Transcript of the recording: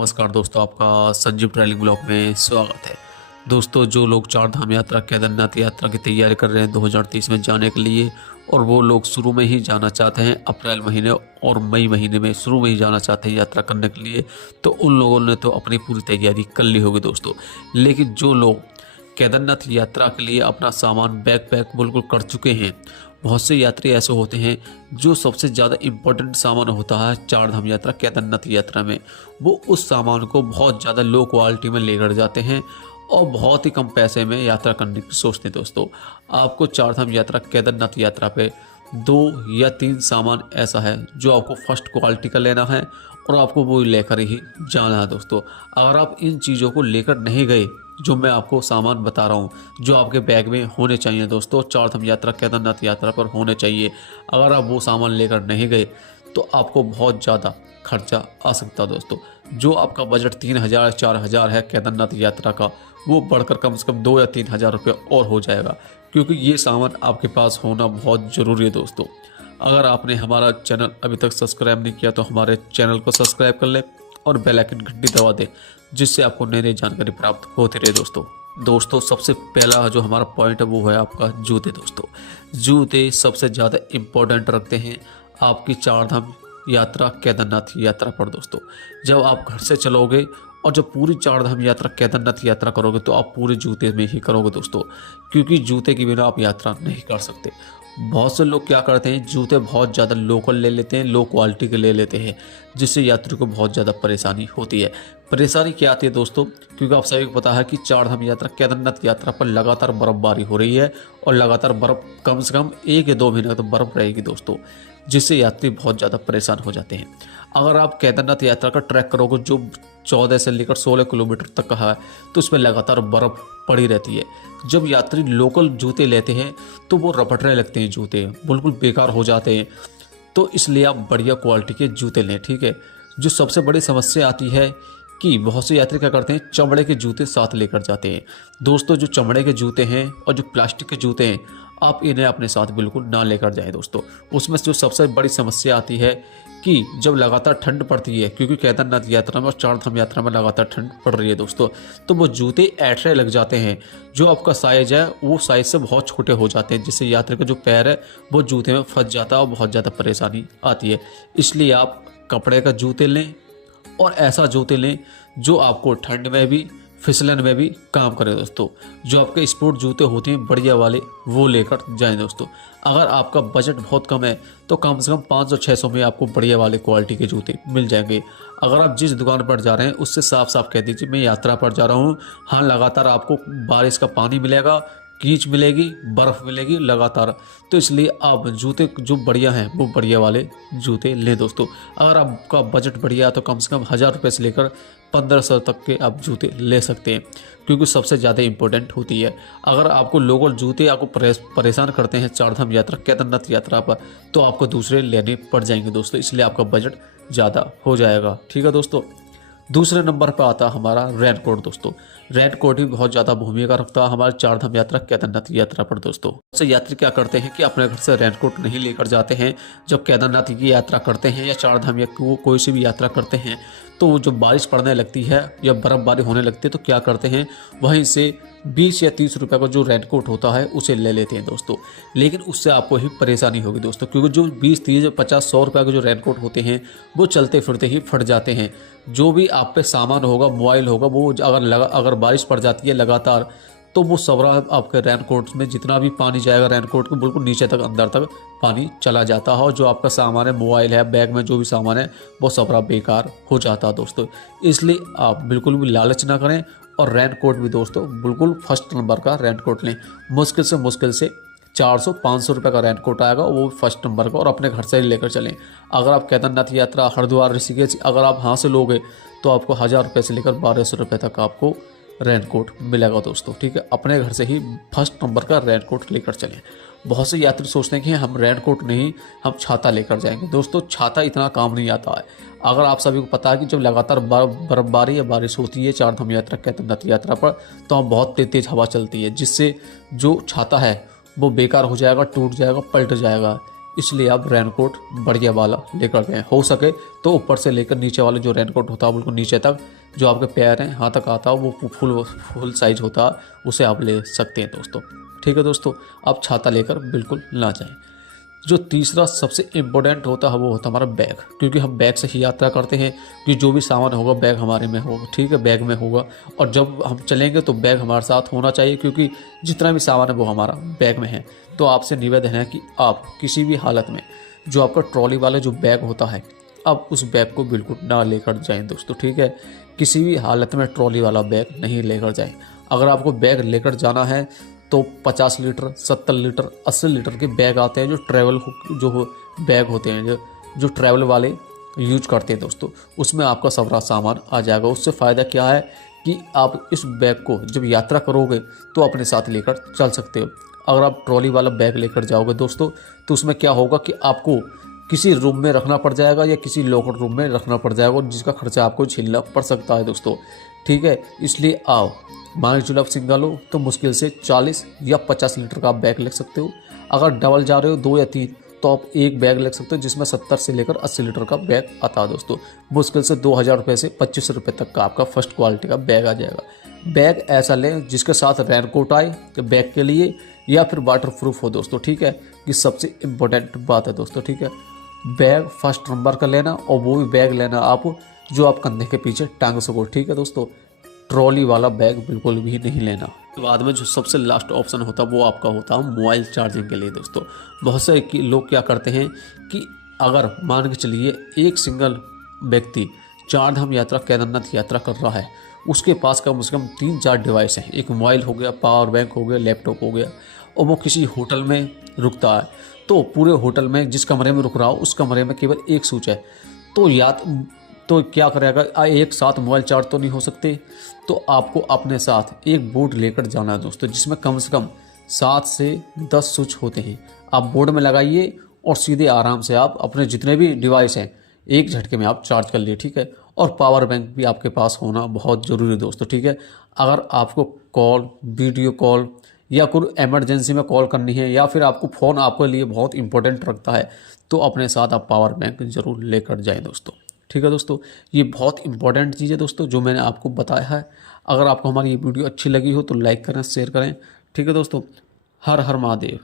नमस्कार दोस्तों, आपका संजीव ट्रैवलिंग ब्लॉग में स्वागत है। दोस्तों, जो लोग चार धाम यात्रा केदारनाथ यात्रा की तैयारी कर रहे हैं 2030 में जाने के लिए, और वो लोग शुरू में ही जाना चाहते हैं अप्रैल महीने और मई महीने में शुरू में ही जाना चाहते हैं यात्रा करने के लिए, तो उन लोगों ने तो अपनी पूरी तैयारी कर ली होगी दोस्तों। लेकिन जो लोग केदारनाथ यात्रा के लिए अपना सामान बैग पैक बिल्कुल कर चुके हैं, बहुत से यात्री ऐसे होते हैं जो सबसे ज़्यादा इम्पोर्टेंट सामान होता है चार धाम यात्रा केदारनाथ यात्रा में, वो उस सामान को बहुत ज़्यादा लो क्वालिटी में लेकर जाते हैं और बहुत ही कम पैसे में यात्रा करने की सोचते हैं। दोस्तों, आपको चार धाम यात्रा केदारनाथ यात्रा पे 2 या 3 सामान ऐसा है जो आपको फर्स्ट क्वालिटी का लेना है और आपको वो लेकर ही जाना है। दोस्तों, अगर आप इन चीज़ों को लेकर नहीं गए, जो मैं आपको सामान बता रहा हूँ जो आपके बैग में होने चाहिए दोस्तों, चार धाम यात्रा केदारनाथ यात्रा पर होने चाहिए, अगर आप वो सामान लेकर नहीं गए तो आपको बहुत ज़्यादा खर्चा आ सकता है। दोस्तों, जो आपका बजट 3,000 4,000 है केदारनाथ यात्रा का, वो बढ़कर कम से कम 2 या 3,000 रुपये और हो जाएगा, क्योंकि ये सामान आपके पास होना बहुत ज़रूरी है। दोस्तों, अगर आपने हमारा चैनल अभी तक सब्सक्राइब नहीं किया तो हमारे चैनल को सब्सक्राइब कर ले और बेल आइकन घंटी दबा दे, जिससे आपको नई नई जानकारी प्राप्त होती रहे। दोस्तों, सबसे पहला जो हमारा पॉइंट है वो है आपका जूते। दोस्तों, जूते सबसे ज़्यादा इम्पोर्टेंट रखते हैं आपकी चार धाम यात्रा केदारनाथ यात्रा पर। दोस्तों, जब आप घर से चलोगे और जब पूरी चार धाम यात्रा केदारनाथ यात्रा करोगे तो आप पूरे जूते में ही करोगे दोस्तों, क्योंकि जूते के बिना आप यात्रा नहीं कर सकते। बहुत से लोग क्या करते हैं, जूते बहुत ज़्यादा लोकल ले लेते हैं, लो क्वालिटी के ले लेते हैं, जिससे यात्री को बहुत ज़्यादा परेशानी होती है। परेशानी क्या आती है दोस्तों, क्योंकि आप सभी को पता है कि चार धाम यात्रा केदारनाथ यात्रा पर लगातार बर्फबारी हो रही है और लगातार बर्फ़ कम से कम 1 या 2 महीने तो बर्फ़ रहेगी दोस्तों, जिससे यात्री बहुत ज़्यादा परेशान हो जाते हैं। अगर आप केदारनाथ यात्रा का ट्रैक करोगे जो 14 से लेकर 16 किलोमीटर तक का है, तो उसमें लगातार बर्फ़ पड़ी रहती है। जब यात्री लोकल जूते लेते हैं तो वो रपटने लगते हैं, जूते बिल्कुल बेकार हो जाते हैं। तो इसलिए आप बढ़िया क्वालिटी के जूते लें, ठीक है। जो सबसे बड़ी समस्या आती है कि बहुत से यात्री क्या करते हैं, चमड़े के जूते साथ लेकर जाते हैं। दोस्तों, जो चमड़े के जूते हैं और जो प्लास्टिक के जूते हैं, आप इन्हें अपने साथ बिल्कुल ना लेकर जाएं दोस्तों। उसमें जो सबसे बड़ी समस्या आती है कि जब लगातार ठंड पड़ती है, क्योंकि केदारनाथ यात्रा में और चार धाम यात्रा में लगातार ठंड पड़ रही है दोस्तों, तो वो जूते ऐसे लग जाते हैं, जो आपका साइज है वो साइज से बहुत छोटे हो जाते हैं, जिससे यात्री का जो पैर है वो जूते में फंस जाता है और बहुत ज़्यादा परेशानी आती है। इसलिए आप कपड़े का जूते लें और ऐसा जूते लें जो आपको ठंड में भी फिसलन में भी काम करे दोस्तों। जो आपके स्पोर्ट जूते होते हैं बढ़िया वाले, वो लेकर जाएं दोस्तों। अगर आपका बजट बहुत कम है तो कम से कम 500-600 में आपको बढ़िया वाले क्वालिटी के जूते मिल जाएंगे। अगर आप जिस दुकान पर जा रहे हैं उससे साफ साफ कह दीजिए मैं यात्रा पर जा रहा हूँ, हाँ लगातार आपको बारिश का पानी मिलेगा, कीच मिलेगी, बर्फ़ मिलेगी लगातार, तो इसलिए आप जूते जो बढ़िया हैं वो बढ़िया वाले जूते लें दोस्तों। अगर आपका बजट बढ़िया है तो कम से कम 1,000 रुपये से लेकर 1,500 तक के आप जूते ले सकते हैं, क्योंकि सबसे ज़्यादा इम्पोर्टेंट होती है। अगर आपको लोकल जूते आपको परेशान करते हैं चार धाम यात्रा केदारनाथ यात्रा पर, तो आपको दूसरे लेने पड़ जाएंगे दोस्तों, इसलिए आपका बजट ज़्यादा हो जाएगा, ठीक है दोस्तों। दूसरे नंबर पर आता है हमारा रेनकोट। दोस्तों, रेनकोट ही बहुत ज़्यादा भूमिका रखता है हमारे चार धाम यात्रा केदारनाथ यात्रा पर। दोस्तों, से यात्री क्या करते हैं कि अपने घर से रेनकोट नहीं लेकर जाते हैं। जब केदारनाथ की यात्रा करते हैं या चार धाम या कोई सी भी यात्रा करते हैं, तो जब बारिश पड़ने लगती है या बर्फ़बारी होने लगती है तो क्या करते हैं, वहीं से 20 या 30 रुपये का जो रेनकोट होता है उसे ले लेते हैं दोस्तों। लेकिन उससे आपको ही परेशानी होगी दोस्तों, क्योंकि जो 20, 30, 50, 100 रुपये के जो रेनकोट होते हैं वो चलते फिरते ही फट जाते हैं। जो भी आप पे सामान होगा, मोबाइल होगा, वो अगर बारिश पड़ जाती है लगातार, तो वो सबरा आपके रेनकोट में जितना भी पानी जाएगा रेनकोट को बिल्कुल नीचे तक अंदर तक पानी चला जाता है, और जो आपका सामान है, मोबाइल है, बैग में जो भी सामान है, वो सबरा बेकार हो जाता है दोस्तों। इसलिए आप बिल्कुल भी लालच ना करें और रेनकोट भी दोस्तों बिल्कुल फर्स्ट नंबर का रेनकोट लें। मुश्किल से 400-500 रुपये का रेनकोट आएगा, वो फर्स्ट नंबर का, और अपने घर से ही लेकर चलें। अगर आप केदारनाथ यात्रा हरिद्वार ऋषिकेश अगर आप यहाँ से लोगे तो आपको 1,000 रुपये से लेकर 1,200 रुपये तक आपको रेनकोट मिलेगा दोस्तों, ठीक है। अपने घर से ही फर्स्ट नंबर का रेनकोट लेकर चलें। बहुत से यात्री सोचते हैं कि हम रेनकोट नहीं, हम छाता लेकर जाएंगे। दोस्तों, छाता इतना काम नहीं आता है। अगर आप सभी को पता है कि जब लगातार बर्फबारी या बारिश होती है चार धाम यात्रा केदारनाथ यात्रा पर, तो वहाँ बहुत तेज हवा चलती है, जिससे जो छाता है वो बेकार हो जाएगा, टूट जाएगा, पलट जाएगा। इसलिए आप रेनकोट बढ़िया वाला लेकर गए। हो सके तो ऊपर से लेकर नीचे वाला जो रेनकोट होता है बिल्कुल नीचे तक, जो आपके पैर हैं यहाँ तक आता है, वो फुल साइज होता है, उसे आप ले सकते हैं दोस्तों। ठीक है दोस्तों, आप छाता लेकर बिल्कुल ना जाएं। जो तीसरा सबसे इम्पोर्टेंट होता है वो होता है हमारा बैग, क्योंकि हम बैग से ही यात्रा करते हैं कि जो भी सामान होगा बैग हमारे में होगा। ठीक है, बैग में होगा, और जब हम चलेंगे तो बैग हमारे साथ होना चाहिए, क्योंकि जितना भी सामान है वो हमारा बैग में है। तो आपसे निवेदन है कि आप किसी भी हालत में जो आपका ट्रॉली वाला जो बैग होता है, अब उस बैग को बिल्कुल ना लेकर जाएं दोस्तों। ठीक है, किसी भी हालत में ट्रॉली वाला बैग नहीं लेकर जाएं। अगर आपको बैग लेकर जाना है तो 50 लीटर, 70 लीटर, 80 लीटर के बैग आते हैं, जो ट्रैवल जो बैग होते हैं, जो ट्रैवल वाले यूज करते हैं दोस्तों, उसमें आपका सारा सामान आ जाएगा। उससे फ़ायदा क्या है कि आप इस बैग को जब यात्रा करोगे तो अपने साथ लेकर चल सकते हो। अगर आप ट्रॉली वाला बैग लेकर जाओगे दोस्तों, तो उसमें क्या होगा कि आपको किसी रूम में रखना पड़ जाएगा या किसी लॉकर रूम में रखना पड़ जाएगा, जिसका खर्चा आपको झेलना पड़ सकता है दोस्तों। ठीक है, इसलिए आओ मान लीजिए आप सिंगल हो तो मुश्किल से 40 या 50 लीटर का आप बैग ले सकते हो। अगर डबल जा रहे हो 2 या 3, तो आप एक बैग ले सकते हो जिसमें 70 से लेकर 80 लीटर का बैग आता है दोस्तों। मुश्किल से 2000 रुपये से 2500 रुपये तक का आपका फर्स्ट क्वालिटी का बैग आ जाएगा। बैग ऐसा लें जिसके साथ रेनकोट आए तो बैग के लिए, या फिर वाटर प्रूफ हो दोस्तों। ठीक है, ये सबसे इम्पोर्टेंट बात है दोस्तों। ठीक है, बैग फर्स्ट नंबर का लेना, और वो भी बैग लेना आप जो आप कंधे के पीछे टांग सको। ठीक है दोस्तों, ट्रॉली वाला बैग बिल्कुल भी नहीं लेना। बाद में जो सबसे लास्ट ऑप्शन होता है वो आपका होता है मोबाइल चार्जिंग के लिए दोस्तों। बहुत से लोग क्या करते हैं कि अगर मान के चलिए एक सिंगल व्यक्ति 4 धाम यात्रा, केदारनाथ यात्रा कर रहा है, उसके पास कम से कम 3-4 डिवाइस हैं। एक मोबाइल हो गया, पावर बैंक हो गया, लैपटॉप हो गया, और वो किसी होटल में रुकता है, तो पूरे होटल में जिस कमरे में रुक रहा हो उस कमरे में केवल एक स्विच है। तो क्या करेगा, एक साथ मोबाइल चार्ज तो नहीं हो सकते, तो आपको अपने साथ एक बोर्ड लेकर जाना है दोस्तों, जिसमें कम से कम 7 से 10 स्विच होते हैं। आप बोर्ड में लगाइए और सीधे आराम से आप अपने जितने भी डिवाइस हैं एक झटके में आप चार्ज कर लिए। ठीक है, और पावर बैंक भी आपके पास होना बहुत ज़रूरी है दोस्तों। ठीक है, अगर आपको कॉल, वीडियो कॉल या कोई इमरजेंसी में कॉल करनी है, या फिर आपको फ़ोन आपके लिए बहुत इंपॉर्टेंट रखता है, तो अपने साथ आप पावर बैंक ज़रूर लेकर जाएं दोस्तों। ठीक है दोस्तों, ये बहुत इंपॉर्टेंट चीज़ है दोस्तों जो मैंने आपको बताया है। अगर आपको हमारी ये वीडियो अच्छी लगी हो तो लाइक करें, शेयर करें। ठीक है दोस्तों, हर हर महादेव।